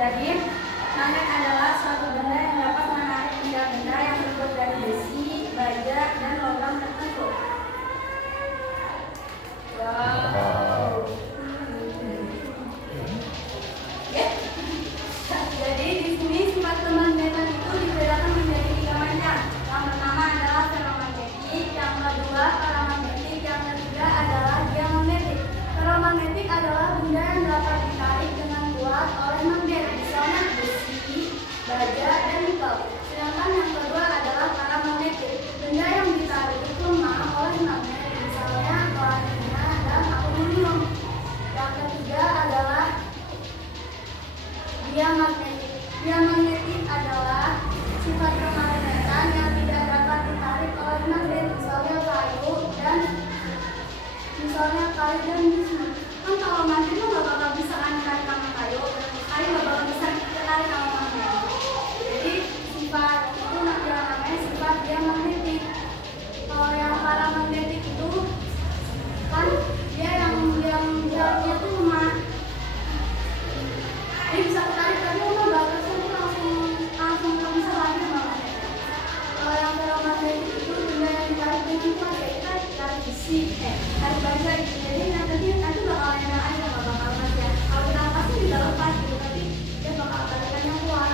Jadi, magnet adalah suatu benda yang dapat menarik benda-benda yang terbuat dari besi, baja, dan logam tertentu. Wow. Jadi di sini sifat kemagnetan itu dibedakan menjadi 3 macam. Yang pertama adalah ferromagnetik, yang kedua paramagnetik, yang ketiga adalah diamagnetik. Ferromagnetik adalah benda yang dapat ditarik dengan kuat oleh magnet, misalnya besi, baja, dan nikel. Sedangkan yang kedua adalah paramagnetik, benda yang ditarik itu lemah oleh magnet, misalnya platina dan aluminium. Yang ketiga adalah diamagnetik. Diamagnetik adalah sifat kemagnetan yang tidak dapat ditarik oleh magnet, misalnya kayu dan besi. Kan kalau magnet itu nggak bakal bisa ditarik sama kayu nggak bakal bisa ditarik sama magnet. Jadi sifat itu namanya sifat diamagnetik. Kalau yang paramagnetik itu kan dia yang jaraknya itu lemah. Dia bisa ketarik tapi kalau batasnya itu langsung nggak bisa lagi magnet. Kalau yang ferromagnetik itu benda yang ditarik dengan kuat, ya kita tarik besi, tarik baja gitu. Jadi nanti bakal enak aja, nggak bakal lepas ya. Kalau kita lepasin bisa lepas gitu, tapi dia bakal tarikannya kuat.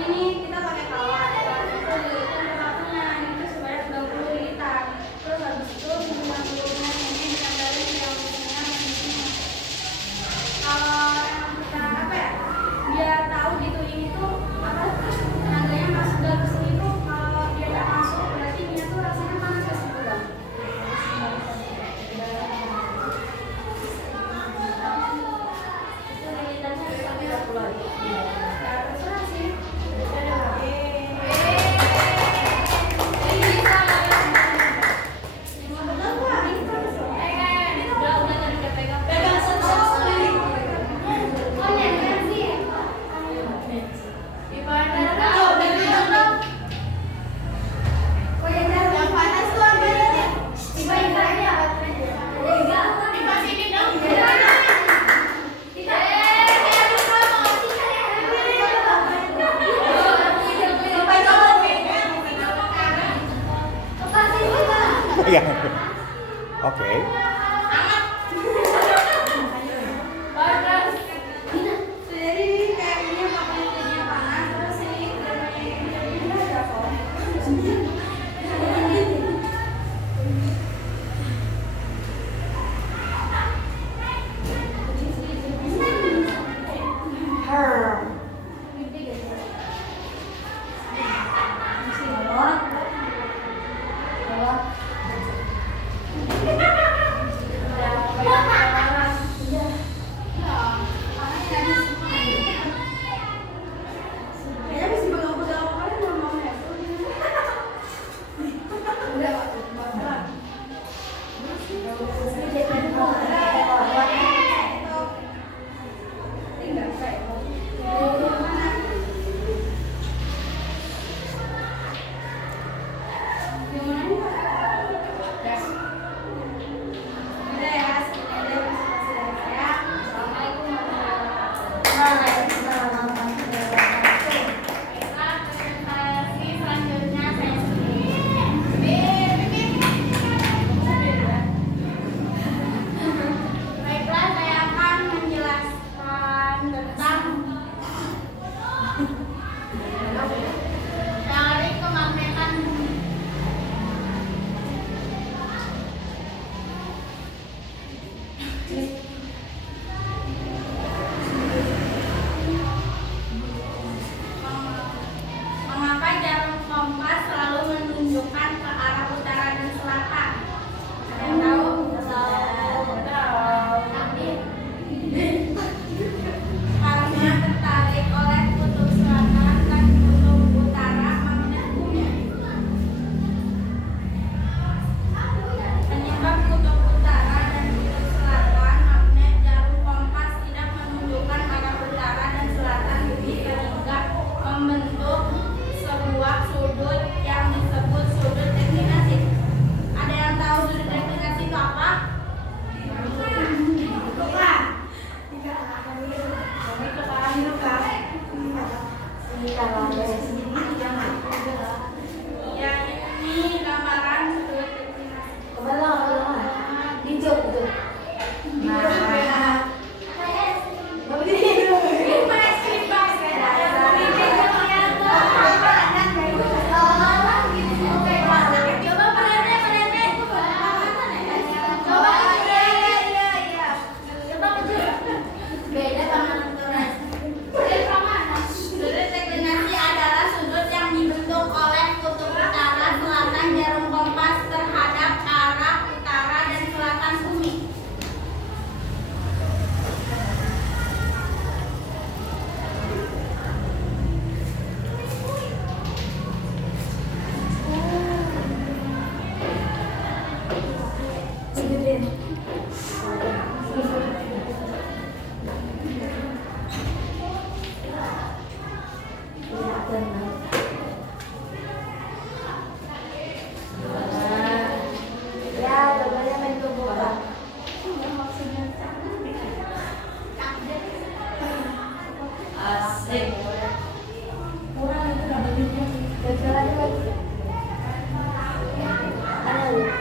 Ini kita pakai kawat. Kawat itu dihitung tempatnya, itu sebanyak 20 liter. Terus habis itu 90 ini ditempelin yang mesinnya di sini. Kalau yang kita biar tahu gitu ini tuh tenaganya masuk dalam sini tuh, kalau dia nggak masuk berarti minyak tuh rasanya panas ya sebulan. Itu lilitannya bisa 30. Ya terserah sih. Ya. Oke. Jadi kayak ini pakai jadinya panas, terus ini ini ada kok. Yang ini gambaran sudut deklinasi. Sudut deklinasi adalah sudut yang dibentuk oleh kutub utara, selatan, jarum kompas terhadap arah utara dan selatan bumi.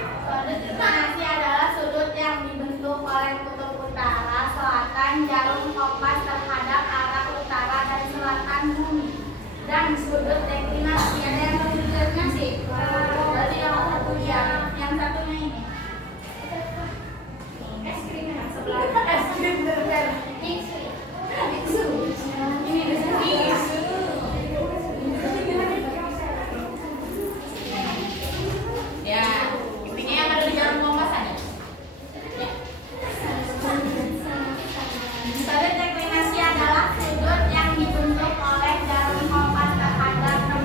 Sudut deklinasi adalah sudut yang dibentuk oleh kutub utara, selatan, jarum kompas terhadap arah utara dan selatan bumi. Dan sudut deklinasi ada yang sudut deklinasi. Berarti yang satu dia, yang satunya ini. Es krim yang sebelah. Es krim terkait. Ini bisu. Ya, ipingnya yang ada di jarum kompas tadi. Sudut deklinasi adalah sudut yang dibentuk oleh jarum kompas terhadap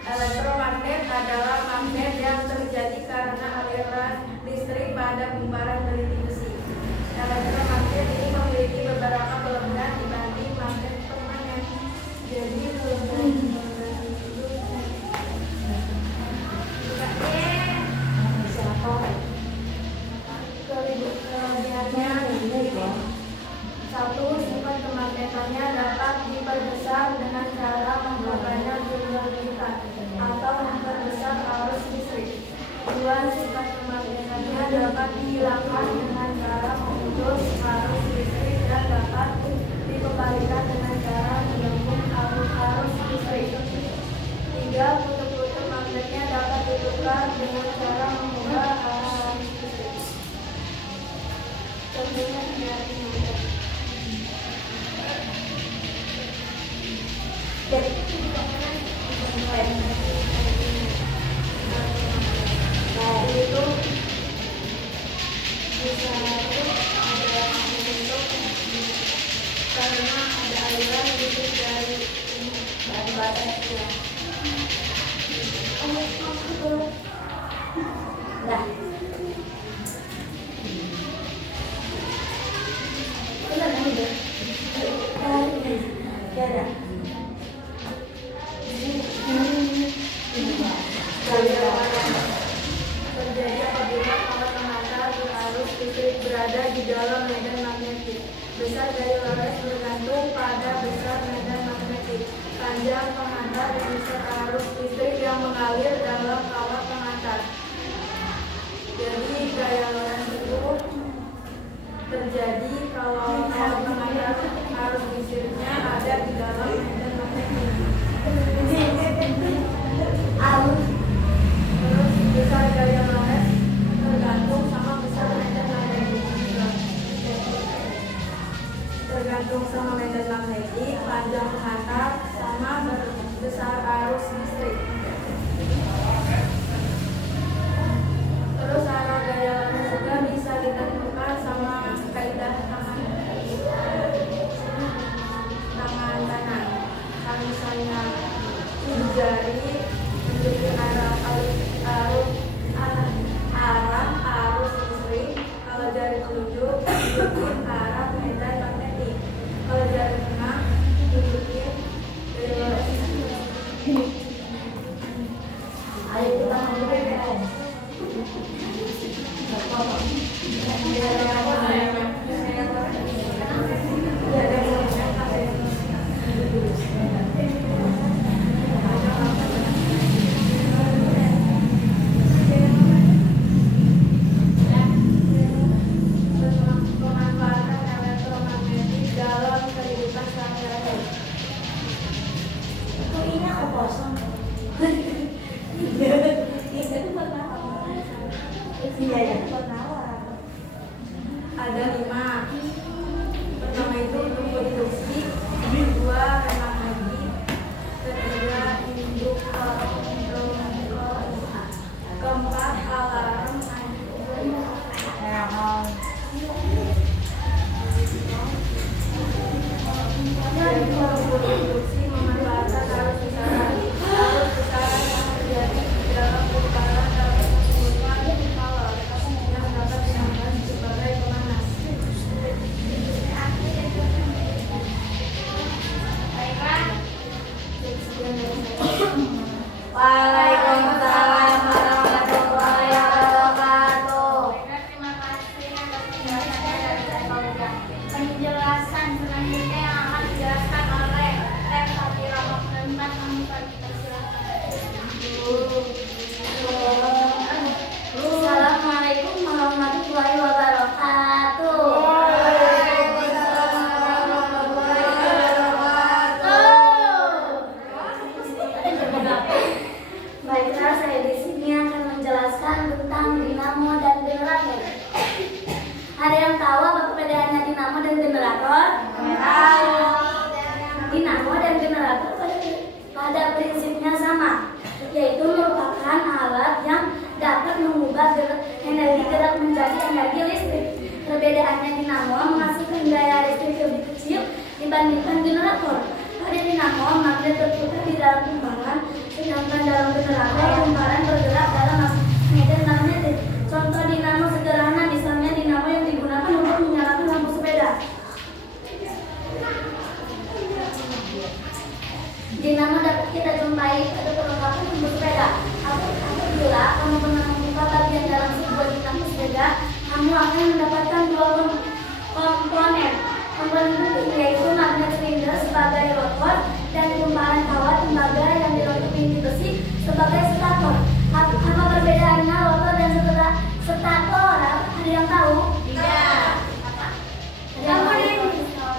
Elektromagnet adalah magnet yang terjadi karena aliran listrik pada kumparan teliti besi. Elektromagnet ini memiliki beberapa kelebihan dibanding magnet permanen. Jadi kelebihannya, satu, sifat kemagnetannya dapat diperbesar dengan cara membukanya jumlah bintang atau memperbesar arus listrik. Dua, sifat kemagnetannya dapat dihilangkan dengan cara memutus arus listrik dan dapat dikembalikan dengan cara menyambung arus listrik. Tiga, kutub-kutub magnetnya dapat ditukar dengan cara mengubah arah arus listrik. Contohnya dari magnet. Itu bisa ada bentuk karena ada aliran listrik dari batu-batu. Nah, terjadi apabila alat penghantar berarus listrik berada di dalam medan magnetik. Besar dari laras bergantung pada besar medan magnetik, panjang penghantar dan besar arus listrik yang mengalir dalam alat penghantar. Jadi gaya laras itu terjadi kalau alat penghantar arus listriknya ada di dalam medan magnetik. Terus besar gaya laras tergantung sama besar medan magnetik. Tergantung sama medan magnetik, panjang penghantar sama besar arus listrik. Terus arah gaya laras juga bisa ditentukan sama kaidah tangan kanan. Kalau misalnya jari menunjukkan arah arus listrik, kalau jari telunjuk menunjukkan arah medan magnetik, kalau jari tengah menunjukkan gaya laras. Ayo kita mulai. Pemanfaatan elektromagnetik dalam kehidupan sehari-hari. Kok ini aku kosong? Ada 5. Pertama itu tunggu induksi, kedua remah magnetik, ketiga induk keempat alarm, jadi tunggu induksi memanfaatkan arus besaran. Arus besaran yang terjadi di dalam kumparan dapat menimbulkan power yang dapat dinamakan sebagai pemanas. Waalaikumsalam warahmatullahi wabarakatuh. Terima kasih atas penjelasannya dari saya Fauzia. Penjelasan selanjutnya yang akan dijelaskan oleh Rem Fatira Maknunman. Kami persilakan. Assalamualaikum warahmatullahi wabarakatuh. Baiklah, saya di sini akan menjelaskan tentang dinamo dan generator. Ada yang tahu apa perbedaannya dinamo dan generator? Tahu. Dinamo dan generator pada prinsipnya sama, yaitu merupakan alat yang dapat mengubah energi gerak menjadi energi listrik. Perbedaannya dinamo menghasilkan gaya listrik lebih kecil dibandingkan generator. Pada dinamo, magnet terputar di dalam kumparan sedangkan dalam generator kumparan bergerak dalam medan magnetik. Contoh dinamo sederhana, misalnya dinamo yang digunakan untuk menyalakan lampu sepeda. Dinamo dapat kita jumpai pada perlengkapan lampu sepeda. Apabila kamu pernah membuka bagian dalam sebuah dinamo sepeda, kamu akan mendapatkan dua komponen. Komponen penting yaitu magnet silinder sebagai rotor dan kumparan kawat tembaga yang dirotor inti besi sebagai stator. Apa perbedaannya rotor dan stator? Ada yang tahu? Tidak. Ada yang tahu?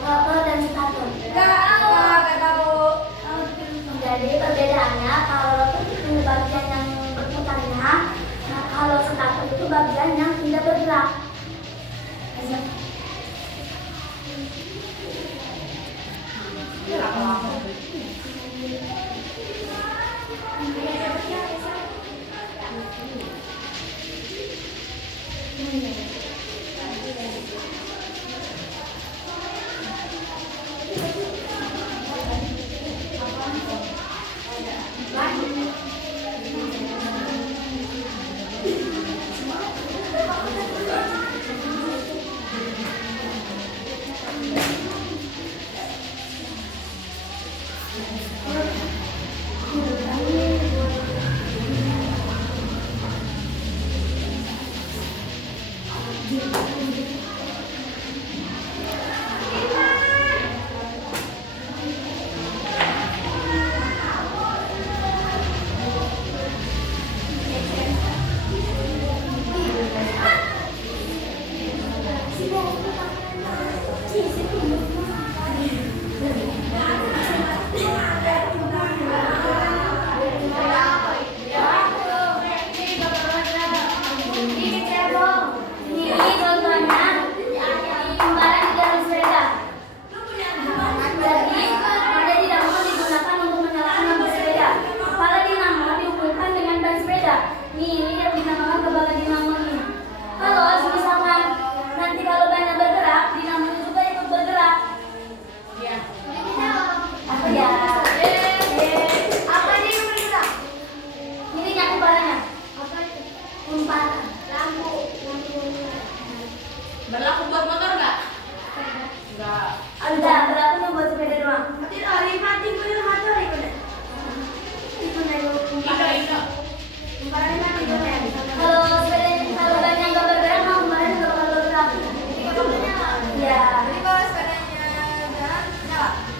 Rotor dan stator. Nggak tahu. Jadi perbedaannya, kalau rotor itu bagian yang berputarnya, nah kalau stator itu bagian yang tidak bergerak. Berlaku buat motor nggak? Nggak. Ada berapa yang buat sepeda doang? Kalau sepeda kalau banyak nggak bergerak, mau kemarin nggak bakal bergerak. Ya.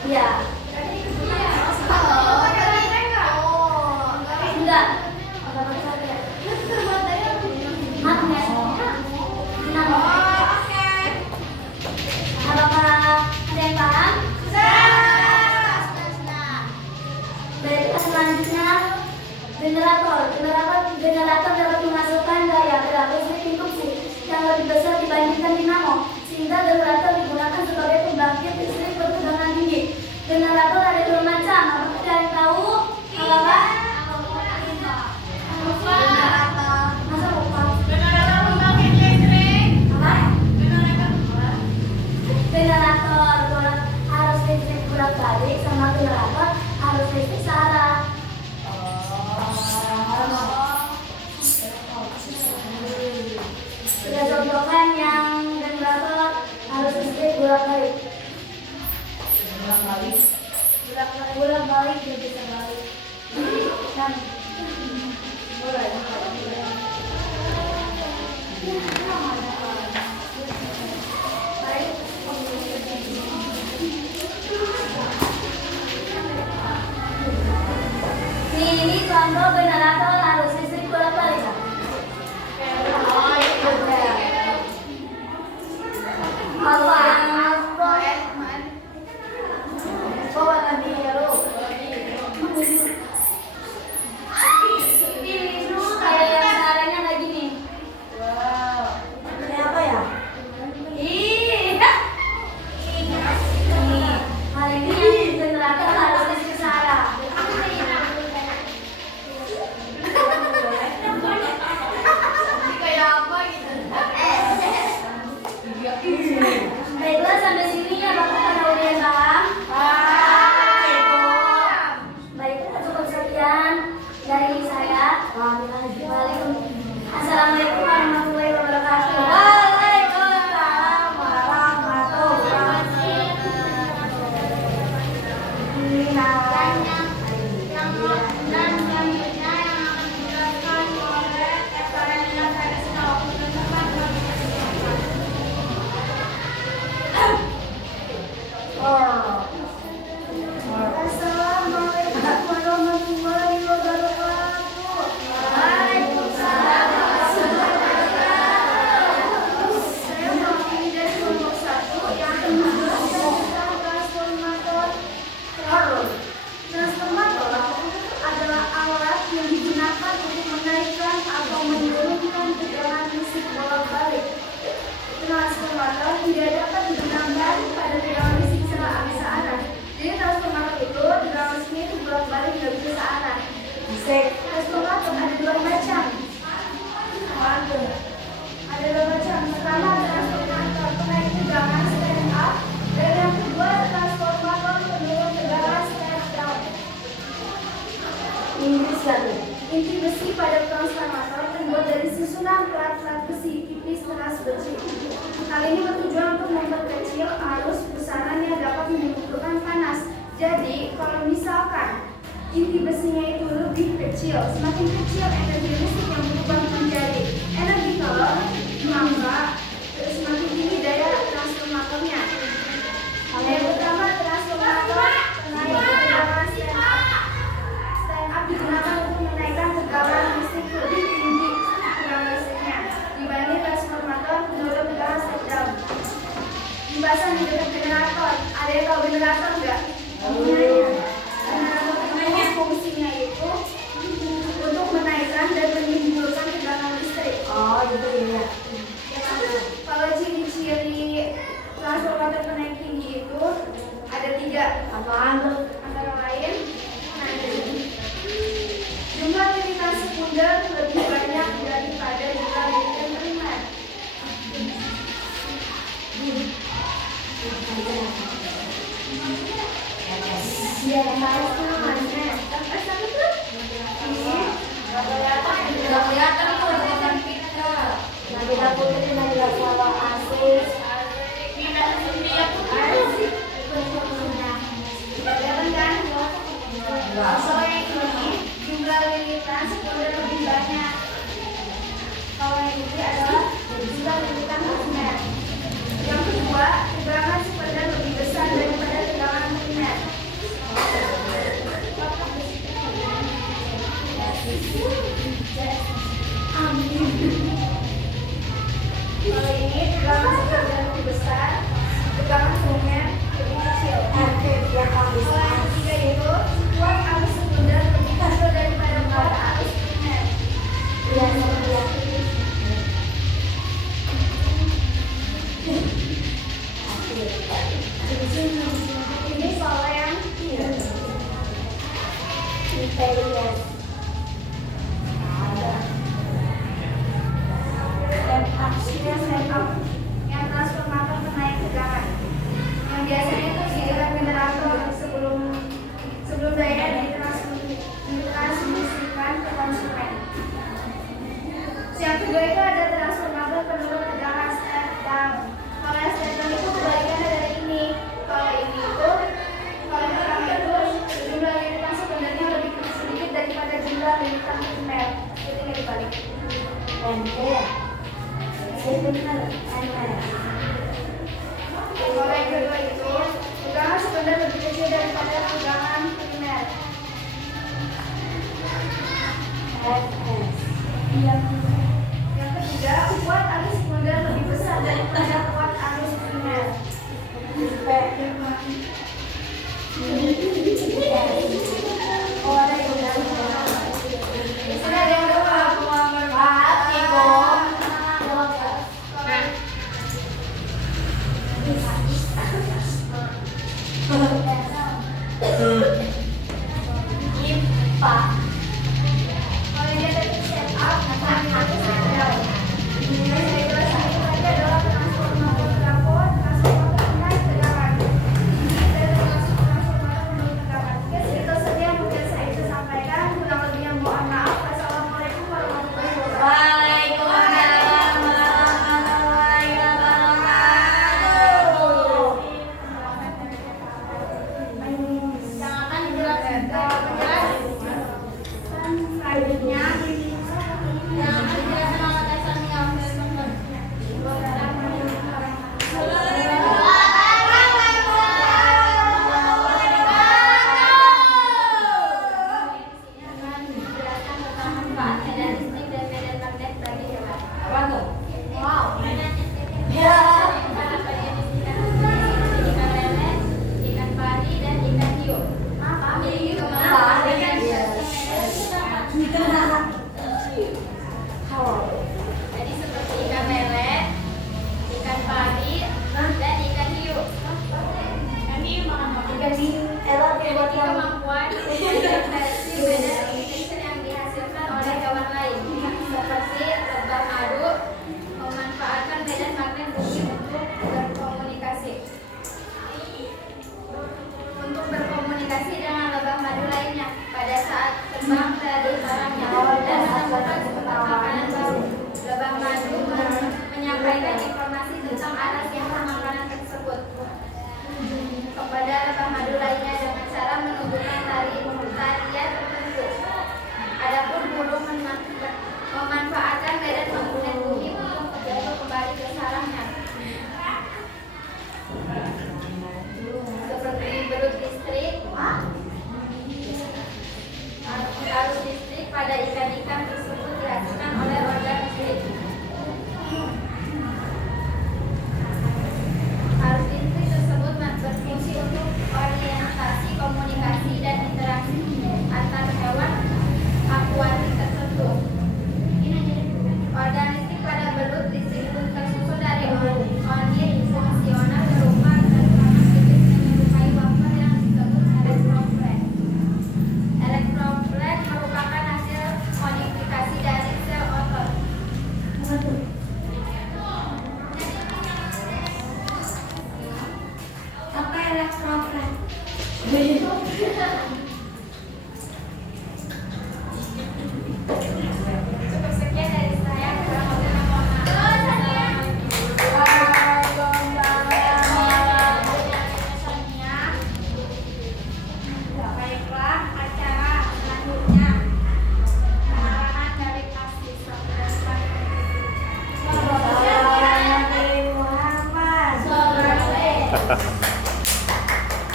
Ya. Enggak. Magnet. Dinamo. Apakah ada yang paham? Baik, selanjutnya generator dapat menghasilkan daya gerak listrik induksi yang lebih besar dibandingkan dinamo, sehingga generator digunakan sebagai pembangkit listrik bertegangan tinggi. Generator ada dua macam. Apakah ada yang tahu? Apa? Masa lupa? Generator arus listrik bolak-balik sama generator arus listrik searah. Kita contohkan yang generator arus listrik bolak-balik. Bolak-balik dia bisa balik. Dan ini contoh generator arus listrik bolak-balik. Kalau yang bawa tadi ya lu. Ini dulu kayak yang caranya kayak gini. Wow. Ini apa ya? Iya. Ini. Hal ini generator arus listrik searah. Assalamualaikum warahmatullahi wabarakatuh. Waalaikumsalam warahmatullahi wabarakatuh. Assalamualaikum warahmatullahi wabarakatuh. Waalaikumsalam warahmatullahi wabarakatuh. Saya mewakili dari kelompok 1 yang akan menjelaskan tentang transformator. Transformator adalah alat yang digunakan untuk menaikkan atau menurunkan tegangan listrik bolak-balik. Transformator tidak dapat digunakan pada tegangan listrik secara searah. Jadi transformator itu tegangan listriknya itu bolak-balik, nggak bisa searah. Transformator ada dua macam. Ada dua macam. Pertama transformator penaik tegangan step up, dan yang kedua transformator penurun tegangan step down. Inti besi pada transformator terbuat dari susunan plat-plat besi tipis keras bersih. Hal ini bertujuan untuk memperkecil arus pusaran yang dapat menimbulkan panas. Jadi, kalau misalkan inti besinya itu lebih kecil, semakin kecil energi listrik yang berubah menjadi energi calor, maka semakin tinggi daya transformatornya. Yang pertama, transformator penaik tegangan stand up. Stand up digunakan untuk menaikkan tegangan listrik lebih tinggi tegangan listriknya dibanding transformator penurun tegangan step down. Pembahasan di dekat generator. Ada yang tahu generator nggak? Generator itu fungsinya itu untuk menaikkan dan menimbulkan tegangan listrik. Ya. Kalau ciri-ciri transformator penaik tinggi itu ada 3. Antara lain, jumlah lirikan sekunder lebih banyak daripada jumlah lirikan primer. Yang harus namanya nggak kelihatan tuh dengan kita. Nabila Putri, Nabila Sawah Asis. Kelihatan kan? Soal yang ini jumlah lilitan sekunder lebih banyak. Kalau yang ini adalah jumlah lilitan primer. Yang kedua, tegangan sekunder lebih besar daripada tegangan primer. Kalau ini tegangan sekunder lebih besar, tegangan primer lebih kecil. Kalau yang ketiga itu kuat arus sekunder lebih kecil daripada kuat arus primer. Ini soal yang step up yang transformator penaik tegangan. Yang biasanya itu di dekat generator sebelum daya ditransmisikan ke konsumen. Yang kedua itu ada transformator penurun tegangan step down. Kalau yang step down itu kebalikannya dari ini. Kalau ini itu, kalau yang pertama itu jumlah lirikan sekundernya lebih sedikit daripada jumlah lirikan primer. Jadi nggak dibalik. Kalau yang kedua itu tegangan sekunder lebih kecil daripada tegangan primer. Yang ketiga, kuat arus sekunder lebih besar daripada kuat arus primer. Sudah ada yang udah kalau dia tadi set up, nanti set down. Saya jelaskan itu tadi adalah transformator trafo, transformator penaik tegangan.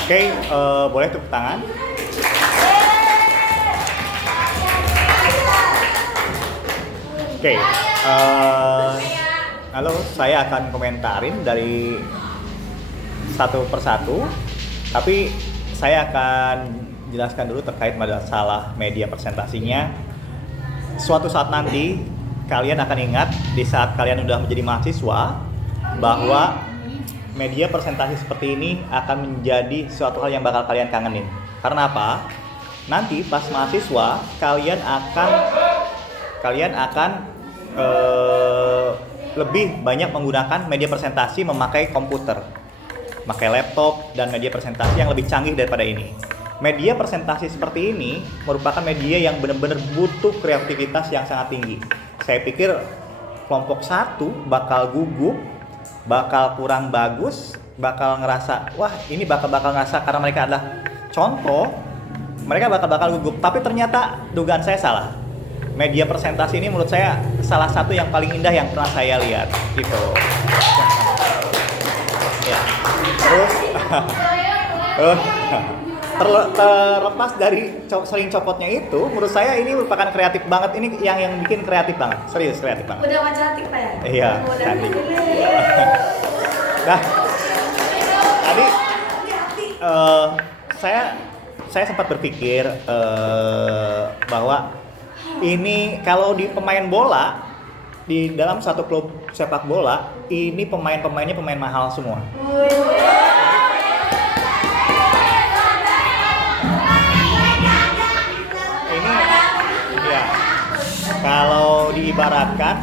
Oke, boleh tepuk tangan. Oke, halo, saya akan komentarin dari satu persatu, tapi saya akan jelaskan dulu terkait masalah media presentasinya. Suatu saat nanti kalian akan ingat di saat kalian udah menjadi mahasiswa bahwa media presentasi seperti ini akan menjadi suatu hal yang bakal kalian kangenin. Karena apa? Nanti pas mahasiswa kalian akan lebih banyak menggunakan media presentasi memakai komputer, memakai laptop dan media presentasi yang lebih canggih daripada ini. Media presentasi seperti ini merupakan media yang benar-benar butuh kreativitas yang sangat tinggi. Saya pikir kelompok 1 bakal gugup, bakal kurang bagus, bakal ngerasa, wah ini bakal ngerasa karena mereka adalah contoh, mereka bakal gugup. Tapi ternyata dugaan saya salah. Media presentasi ini menurut saya salah satu yang paling indah yang pernah saya lihat gitu. Ya. Terlepas dari sering copotnya itu, menurut saya ini merupakan kreatif banget. Ini yang bikin kreatif banget, serius kreatif banget. Udah cantik Pak ya? Iya, cantik. Nah, tadi saya sempat berpikir bahwa ini kalau di pemain bola, di dalam satu klub sepak bola, ini pemain-pemainnya pemain mahal semua. Ini ya, kalau diibaratkan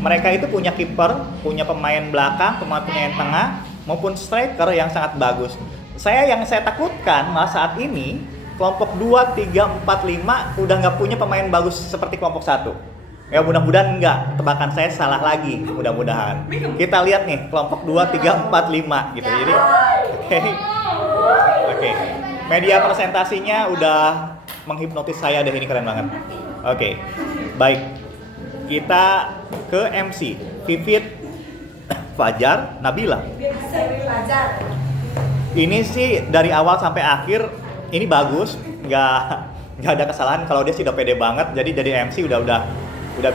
mereka itu punya kiper, punya pemain belakang, pemain tengah maupun striker yang sangat bagus. Yang saya takutkan malah saat ini kelompok 2, 3, 4, 5 udah nggak punya pemain bagus seperti kelompok 1. Ya mudah-mudahan enggak, tebakan saya salah lagi, mudah-mudahan. Kita lihat nih kelompok 2, 3, 4, 5 gitu. Jadi oke. Media presentasinya udah menghipnotis saya deh, ini keren banget. Oke. Baik. Kita ke MC, Vivit, Fajar, Nabila. Ini sih dari awal sampai akhir ini bagus, nggak ada kesalahan. Kalau dia sih udah pede banget, jadi dari MC udah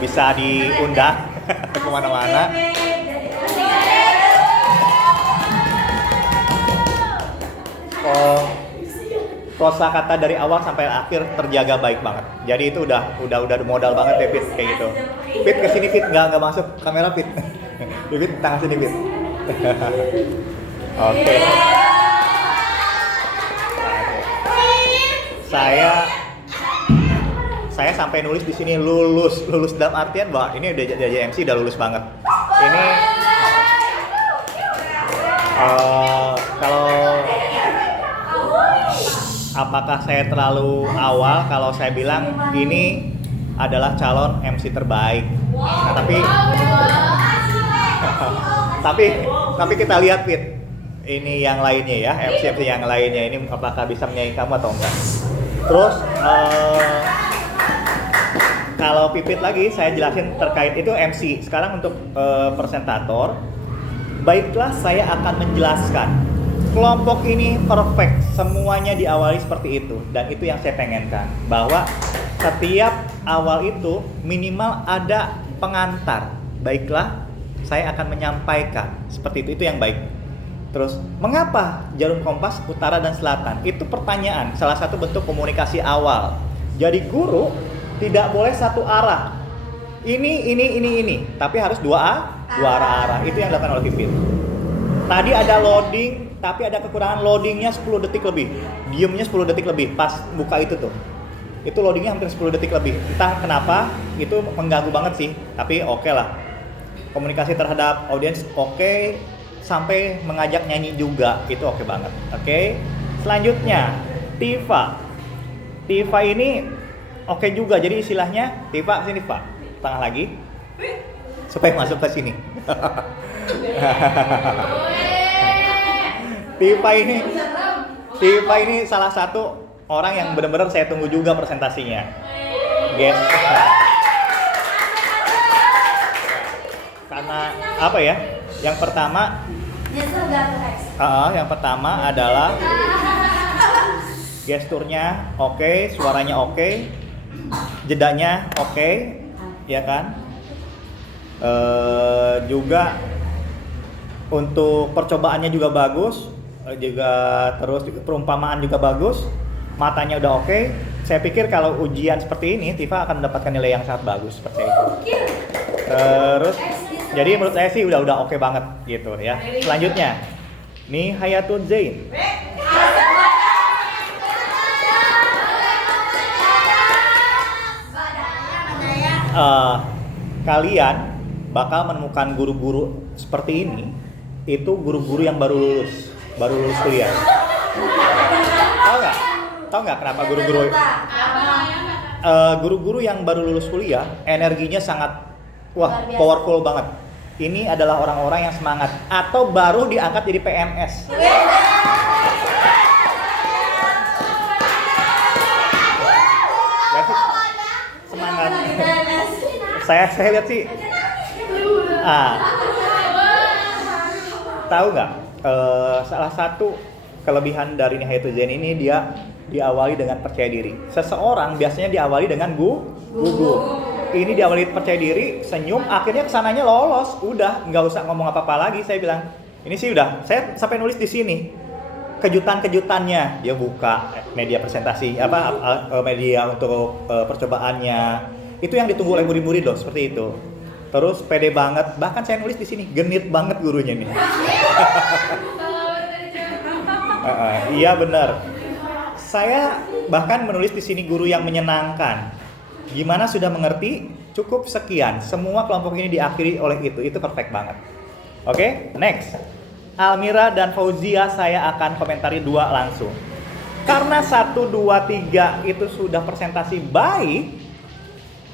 bisa diundang kemana-mana. Kosakata dari awal sampai akhir terjaga baik banget. Jadi itu udah modal banget ya Fit, kayak gitu. Fit kesini Fit, nggak masuk kamera Fit. Fit tangan sini Fit. Oke. Saya sampai nulis di sini lulus dalam artian bahwa ini udah jadi MC udah lulus banget. Ini kalau apakah saya terlalu awal kalau saya bilang ini adalah calon MC terbaik. Nah, tapi kita lihat Fit. Ini yang lainnya ya, MC yang lainnya ini apakah bisa menyaingi kamu atau enggak. Terus kalau Pipit lagi saya jelasin terkait itu MC. Sekarang untuk presentator, baiklah saya akan menjelaskan. Kelompok ini perfect, semuanya diawali seperti itu, dan itu yang saya pengenkan, bahwa setiap awal itu minimal ada pengantar. Baiklah, saya akan menyampaikan seperti itu yang baik. Terus, mengapa Jarum Kompas Utara dan Selatan? Itu pertanyaan, salah satu bentuk komunikasi awal. Jadi guru tidak boleh satu arah. Ini, tapi harus dua arah. Itu yang dilakukan oleh Pipit. Tadi ada loading, tapi ada kekurangan loadingnya 10 detik lebih. Diemnya 10 detik lebih, pas buka itu tuh. Itu loadingnya hampir 10 detik lebih. Entah kenapa, itu mengganggu banget sih. Tapi oke lah. Komunikasi terhadap audiens oke. Sampai mengajak nyanyi juga, itu oke banget. Oke. Selanjutnya, Tifa ini oke juga. Jadi istilahnya Tifa sini Pak, tengah lagi supaya masuk ke sini. Tifa ini salah satu orang yang benar-benar saya tunggu juga presentasinya, guys. Karena apa ya? Yang pertama adalah gesturnya oke, suaranya oke, jedanya oke, ya kan? Juga untuk percobaannya juga bagus, juga terus perumpamaan juga bagus, matanya udah oke. Saya pikir kalau ujian seperti ini, Tifa akan mendapatkan nilai yang sangat bagus seperti itu. Terus, jadi menurut saya sih udah oke banget gitu ya. Selanjutnya, nih Hayatul Zain. Kalian bakal menemukan guru-guru seperti ini, itu guru-guru yang baru lulus kuliah. Tahu nggak kenapa guru-guru yang baru lulus kuliah energinya sangat powerful banget. Ini adalah orang-orang yang semangat atau baru diangkat jadi PNS. Ya sih, semangat. Saya lihat sih. Tahu nggak? Salah satu kelebihan dari Nihayatul Zain ini, dia diawali dengan percaya diri. Seseorang biasanya diawali dengan gugup. Ini diawali percaya diri, senyum, akhirnya kesananya lolos. Udah, nggak usah ngomong apa-apa lagi. Saya bilang, ini sih udah. Saya sampai nulis di sini kejutan-kejutannya. Dia buka media presentasi, media untuk percobaannya. Itu yang ditunggu oleh murid-murid loh, seperti itu. Terus pede banget. Bahkan saya nulis di sini, genit banget gurunya nih. Iya benar. Saya bahkan menulis di sini guru yang menyenangkan. Gimana sudah mengerti? Cukup sekian. Semua kelompok ini diakhiri oleh itu. Itu perfect banget. Oke, next. Almira dan Fauzia saya akan komentari 2 langsung. Karena 1, 2, 3 itu sudah presentasi baik,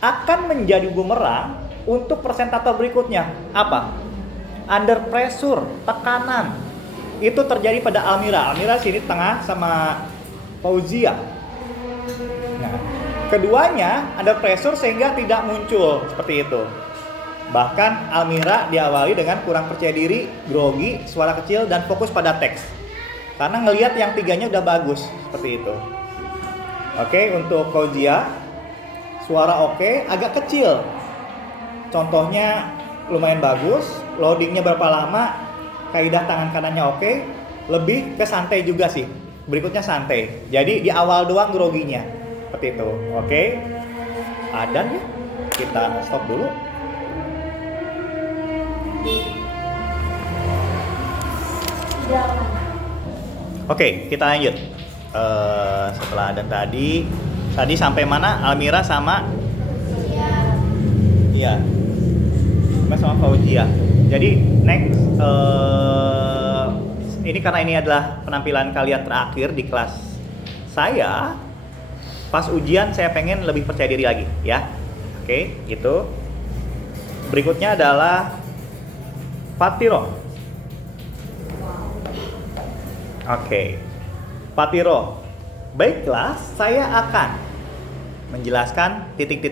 akan menjadi bumerang untuk presentator berikutnya. Apa? Under pressure, tekanan. Itu terjadi pada Almira. Almira sini tengah sama Fauzia. Nah, keduanya ada pressure sehingga tidak muncul seperti itu. Bahkan Almira diawali dengan kurang percaya diri, grogi, suara kecil, dan fokus pada teks. Karena ngelihat yang 3-nya udah bagus seperti itu. Oke, untuk Fauzia suara oke, agak kecil. Contohnya lumayan bagus, loadingnya berapa lama, kaidah tangan kanannya oke, lebih ke santai juga sih. Berikutnya santai. Jadi di awal doang groginya. Seperti itu. Oke. Adan ya. Kita stop dulu. Oke, kita lanjut. Setelah adan tadi sampai mana? Almira sama Iya. Sama Fauzia. Jadi next ini karena ini adalah penampilan kalian terakhir di kelas saya. Pas ujian saya pengen lebih percaya diri lagi ya. Oke, gitu. Berikutnya adalah Fatiro. Oke. Fatiro. Baiklah, saya akan menjelaskan titik.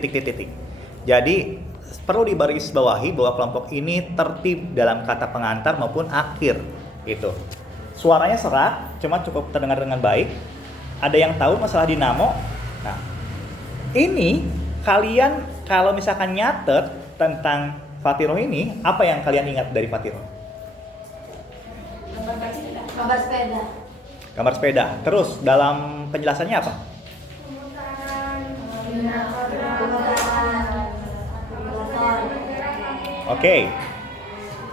Jadi perlu dibarisbawahi bahwa kelompok ini tertib dalam kata pengantar maupun akhir itu. Suaranya serak, cuma cukup terdengar dengan baik. Ada yang tahu masalah dinamo? Nah, ini kalian kalau misalkan nyatet tentang Fatiro ini, apa yang kalian ingat dari Fatiro? Gambar sepeda. Terus dalam penjelasannya apa? Oke.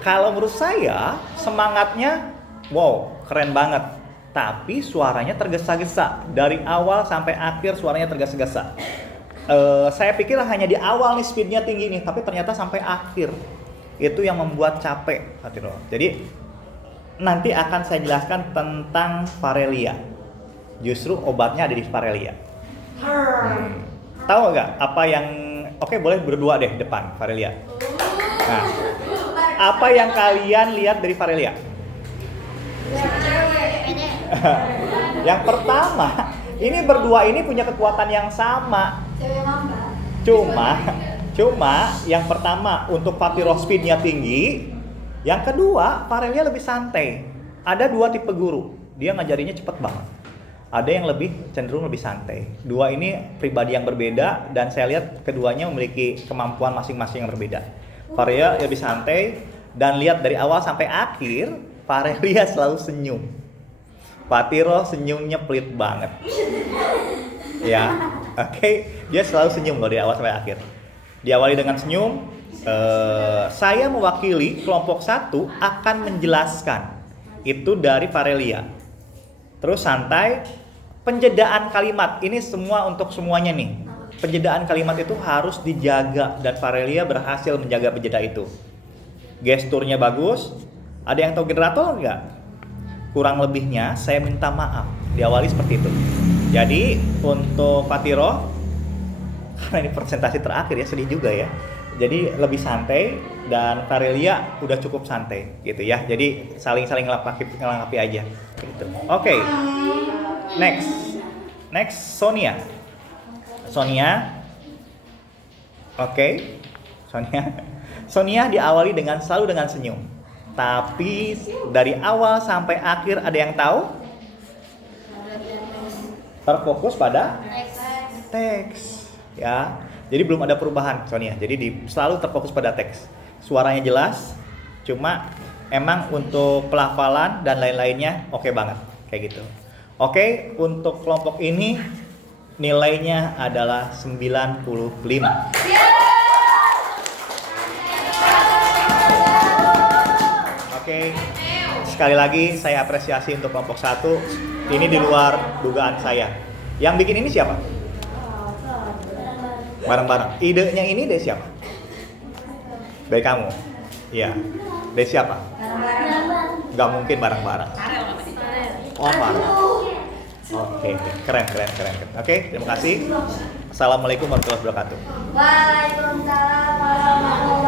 Kalau menurut saya semangatnya wow, keren banget. Tapi suaranya tergesa-gesa. Dari awal sampai akhir suaranya tergesa-gesa. Saya pikir hanya di awal nih speednya tinggi nih, tapi ternyata sampai akhir. Itu yang membuat capek. Jadi nanti akan saya jelaskan tentang Varelia. Justru obatnya ada di Varelia. Tahu nggak apa yang? Oke, boleh berdua deh depan Varelia. Nah, apa yang kalian lihat dari Varelia? Yang pertama, ini berdua ini punya kekuatan yang sama. Cuma yang pertama untuk Fatiro speednya tinggi, yang kedua Varelia lebih santai. Ada 2 tipe guru, dia ngajarinnya cepet banget. Ada yang cenderung lebih santai. Dua ini pribadi yang berbeda dan saya lihat keduanya memiliki kemampuan masing-masing yang berbeda. Varelia lebih santai dan lihat dari awal sampai akhir Varelia selalu senyum. Patiro senyumnya pelit banget. Ya, oke. Dia selalu senyum loh dari awal sampai akhir. Diawali dengan senyum. Saya mewakili kelompok 1 akan menjelaskan. Itu dari Varelia. Terus santai. Penjedaan kalimat ini semua untuk semuanya nih. Penjedaan kalimat itu harus dijaga dan Varelia berhasil menjaga penjeda itu. Gesturnya bagus. Ada yang tahu generator enggak? Kurang lebihnya saya minta maaf. Diawali seperti itu. Jadi untuk Patiro, karena ini presentasi terakhir ya, sedih juga ya. Jadi lebih santai dan Varelia udah cukup santai gitu ya. Jadi saling-saling ngelengkapi aja gitu. Oke. Next Sonia. Oke. Sonia diawali selalu dengan senyum. Tapi dari awal sampai akhir ada yang tahu? Terfokus pada teks ya. Jadi belum ada perubahan Sonia. Jadi selalu terfokus pada teks. Suaranya jelas, cuma emang untuk pelafalan dan lain-lainnya oke banget kayak gitu. Oke, untuk kelompok ini nilainya adalah 95. Oke. Sekali lagi saya apresiasi untuk kelompok 1. Ini di luar dugaan saya. Yang bikin ini siapa? Bareng-bareng. Idenya ini dari siapa? Dari kamu? Iya. Dari siapa? Gak mungkin bareng-bareng. Oh, bareng. Oke, keren. Oke, terima kasih. Assalamualaikum warahmatullahi wabarakatuh. Waalaikumsalam warahmatullahi